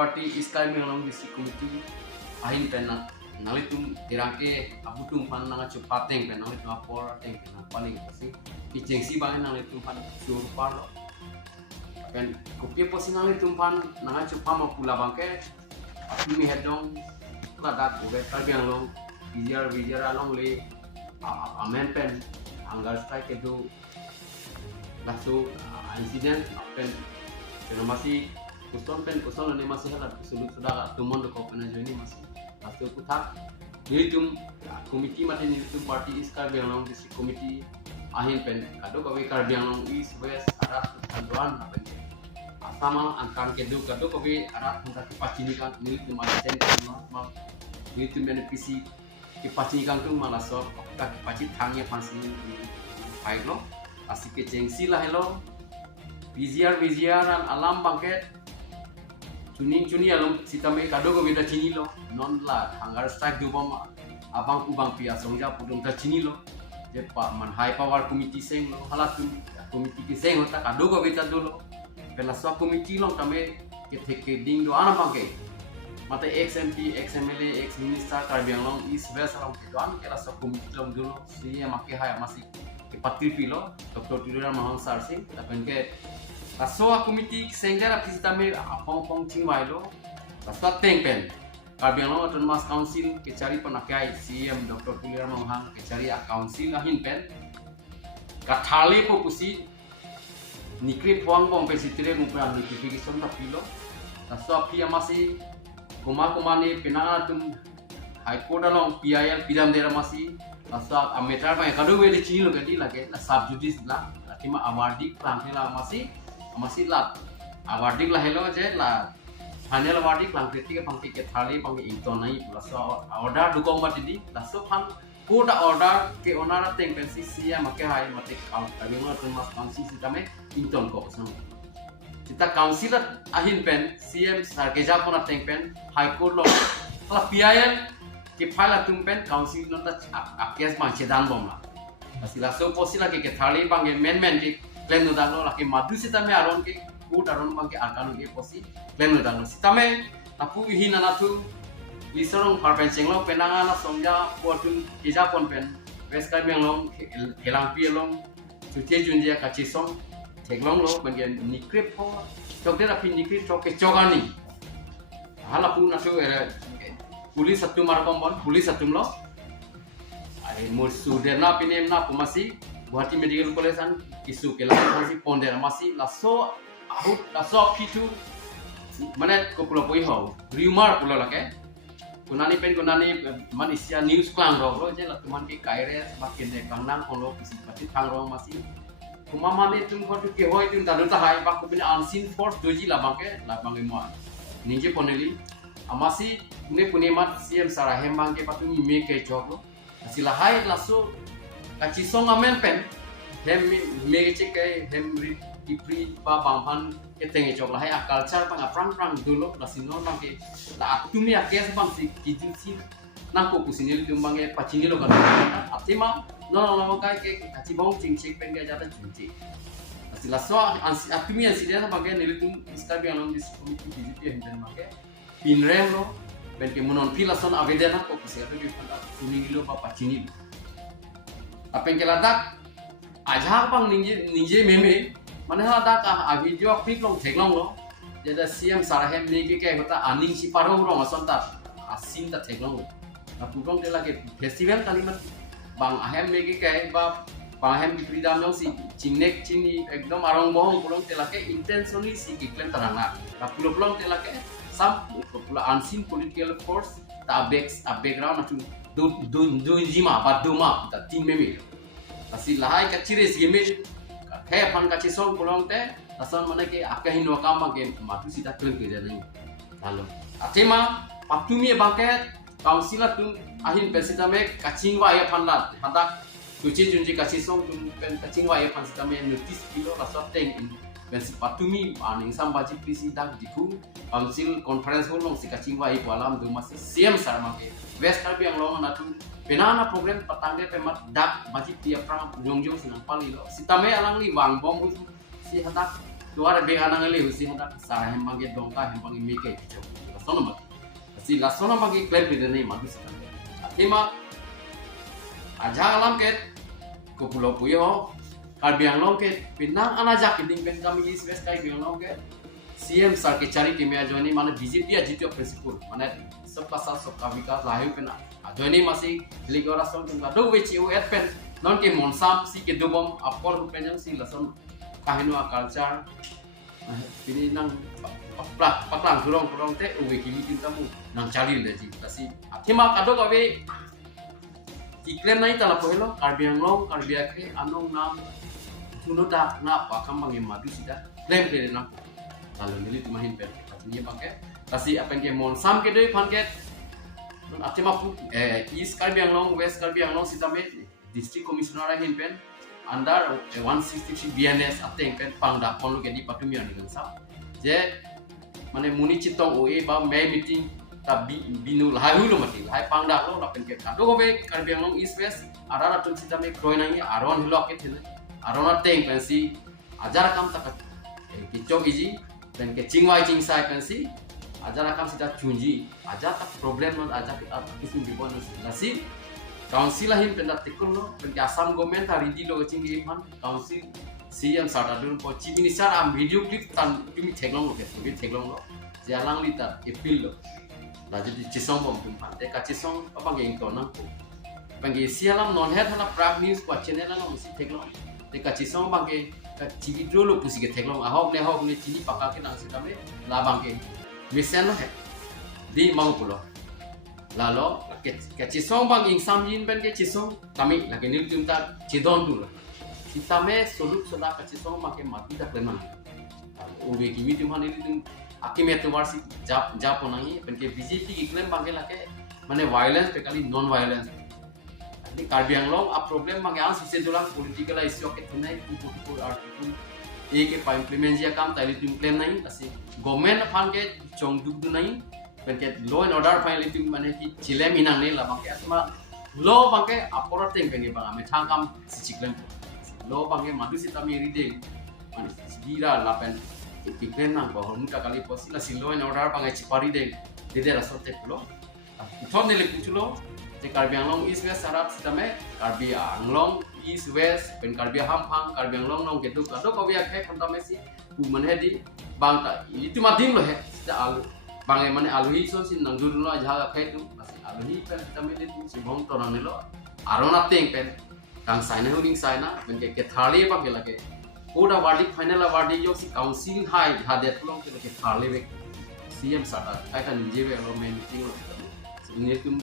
party iskai mengalong disi komiti ahin pena nalitum tirangke abutung pan nanga cepateng pena nalitum apor teng pena paling pasti icengsi bangen nalitum pan surpar pen kopie posi nalitum pan nanga cepama pula bangke aku mi hedong ladat uga tarbiang long bijar along le amen pen anggar strike itu langsung insiden pen masih kuston ini masih halat sudah tumon ko pena joni masih langsung kutak nilitum komiti mati nilitum party iskar biang di komiti ahin pen kado kawe kar biang is west arat kanduan apa asama angkan kedu kado kawe arat hangka pacini kan nilitum asen mal nilitum benefici pacini kan tu malah so ka paci thangnya pansi baik lo asik ke jengsi lah hello biziaran alam bangket cuni alom sitame kado ko beda cini lo non la hanggar strike do bom abang ubang pia songja pudong ta cini lo je pa man high power committee seng lo halat committee ki seng hota kado ko beda dolo pela so committee lo tame ke theke ding do ana bangke mate XMP XMLA ex minister karbiang long is west along don kela so committee lo dolo si make hai masih ke patri pilo Dr. Tudura Mahang Sarsing tapen ke Soa komiti senggara kisitame apong cingwailo tasat tengpen karbiang lo atun mas council kecari penakai CM Dr. Tudura Mahang kecari council ahin pen kathale popusi nikri puang pesitire ngumpran notification tapilo taswa pia masih kuma ni penangatum high court along PIL pidam dera masih taswa ametar pa kado we de chilo gadi lage na sub judice la atima awardi klangela masih lat awardi lah hello je la final awardi klang kriti ke pangki ke thali pangki intonai plus order dukong matidi laso pan koda order ke onara teng pensi sia make hai mate kawinga termas council sitame inton ko sam kita council ahin pen CM sarkeja pona teng pen high court lo la PIL ke phala tum pen council no ta akes man chedan bom la asila so posila ke thali pangki men ke claim no dalo laki madu sitame aron ke court aron pangki akan ke posi claim no dalo sitame tapu hina natu lisorong parpencing lo penangana somja potun kija pen west karbiang long helang pi long cuci junjia kachisong teglong lo bagian nikrip po chokde rapi nikrip choke chogani hala pu natu pulis satu markombon pulis satu lo ai musuderna pinem na pumasi Guwahati Medical College an isu kelang masih ponder masih laso ahut laso pitu manet ko pulo poi ho rumor pulo lake kunani man isya news klang ro je la tuman ki kaire makin de kangnang kono kisi pati thang ro masih kumama ne tum ko ke hoi tum tanu ta hai ba ko bin unseen force doji la bange mo nije poneli amasi pune mat CM Sarah Hembang ke patu mi me ke choklo asila hai laso kachisong amen pen hem me che ke hem ipri pa banghan ke tenge chok la hai culture pang prang dulo la sino bang ke la atumi akes bang si kijinsi nang ko kusinil tumbang pachini lo kan atima no kai ke kachibong chingchik pen ga jata chingchik asila so atumi asida bang ke nilitum istabi along this committee DGP hindan bang ke pinrem lo pen ke munon pilason avedena ko kusia to bifanda sunigilo pa pachini apa yang keladak aja pang ninje meme mana ladak video clip long teglong lo jadi CM Sarahem niki kayak kata aning si paro rong asonta asin ta teglong na putong de lagi festival kalimat bang ahem niki kayak bang ahem di freedom long si cingnek cini ekdom arong bohong pulong telake intentionally si iklan terangna na pulo telake sam pulo unseen political force ta background tu do jima baduma ta tim meme asi lahai kacires game kayak pan kachisong pulang te asan mana ke akahin wakama ke matu sita klen ke jadi lalu atema patumi bangket kausila tu ahin pesita me kachingwa ya panlat hadak tuci junji kachisong tu pen kachingwa ya pan sita me notice kilo rasa teng pensi patumi aning sambaji presida diku council conference hall long si kachingwa ipo alam du masih CM sarma ke west karbiang long natu penana program petangga pemat dak masih tiap perang jongjong senang pali lo si tame alang li bang bom si hatak Tuara be anang ele usi handa sara hembange dongka hembange meke chok lasona magi si lasona magi claim de nei madus kan atima aja alam ket ko pulau puyo Karbi Anglong ke pinang anajak keding pen kami is west kai biang ke CM sar ke cari ke mea joini mana visit dia jitu principal mana सबका साथ सबका विकास लाहिव पेना जोनी मासी लिगोरा सोन तुम दो वेची ओ एट पेन नॉन के मोनसाम सी के दुबम अपर पेन सी लसन काहिनो कल्चर पिनी नang paklang kurong te uwe kimi tintamu nang cari leji kasi athima kado kabe iklan nai tala pohelo Karbi Anglong Karbi Ake anong nam sunuda na pakam mangi madu sida claim ke na lalu nili tumahin per katnya pakai kasi apa yang monsam ke doi panket athima pu East Karbi Anglong West Karbi Anglong sitame district commissioner hin pen under 163 BNS ateng pen pangda konlu ke di patumia dengan sa je mane muni chitong oe ba me meeting ta binu lahu lo mati hai pangda lo na pen ke kado go be Karbi Anglong East West arara tun sitame kroinangi aron hilo ke thene aron ateng pen si ajar kam tak ke chogiji pen ke chingwai chingsai pen si ajar akam sida chunji ajar tak problem non ajar kita isu di bonus nasi council lahin penda tikun lo pen asam government hari di lo chingi man council CM Sartadun po chief minister am video clip tan tumi theglong lo ke tumi theglong lo jalang lita appeal lo la jadi chisong bom tum pan te ka chisong apa ge ingko nang ko pangi sialam non head hana prime news ko channel lang musi theglong te ka chisong bang ke ka chibi dro lo pusi ke theglong ahok ne chini paka ke nang sitame la bang ke mission lo he di mau pulo lalo ke chisong bang ing samjin ben ke chisong kami lagi nil tum ta chidon tu kita me solup soda ke chisong make mati da pleman obe kimi tum han ini tum akime tu warsi jap onangi ben ke BJP ki claim bang ke lake mane violence pe kali non violence ni Karbi Anglong a problem bang yang sise dolang political issue ke tunai ku article e ke pa implement dia kam tali tum claim nai asi government fan ke chong duk du nai ben ke law and order finally tum mane ki chilem inang ne la bang ke asma law bang ke apora teng ben bang ame thang kam si claim law bang ke madu si tami ride mane gira la pen ki claim nang ko hon ka kali posila si law and order bang e chipari de de rasote pulo thon ne le puchulo te Karbi Anglong East West sarap sitame Karbi Anglong East West pen Karbi Hampang Karbi Anglong nong ketu kado ko biak he kontame si ku manhedi bang ta itu madim lo he sita alu bang e mane alu hi so sin nang dur lo jaga he tu masi alu hi pen sitame de tu si bong toran lo arona teng pen kang saina huring saina pen ke thali bang ke lage oda wadi final wadi jo si council hai ha de tulong ke thali be CM sata ai kan je be lo main meeting lo ini tu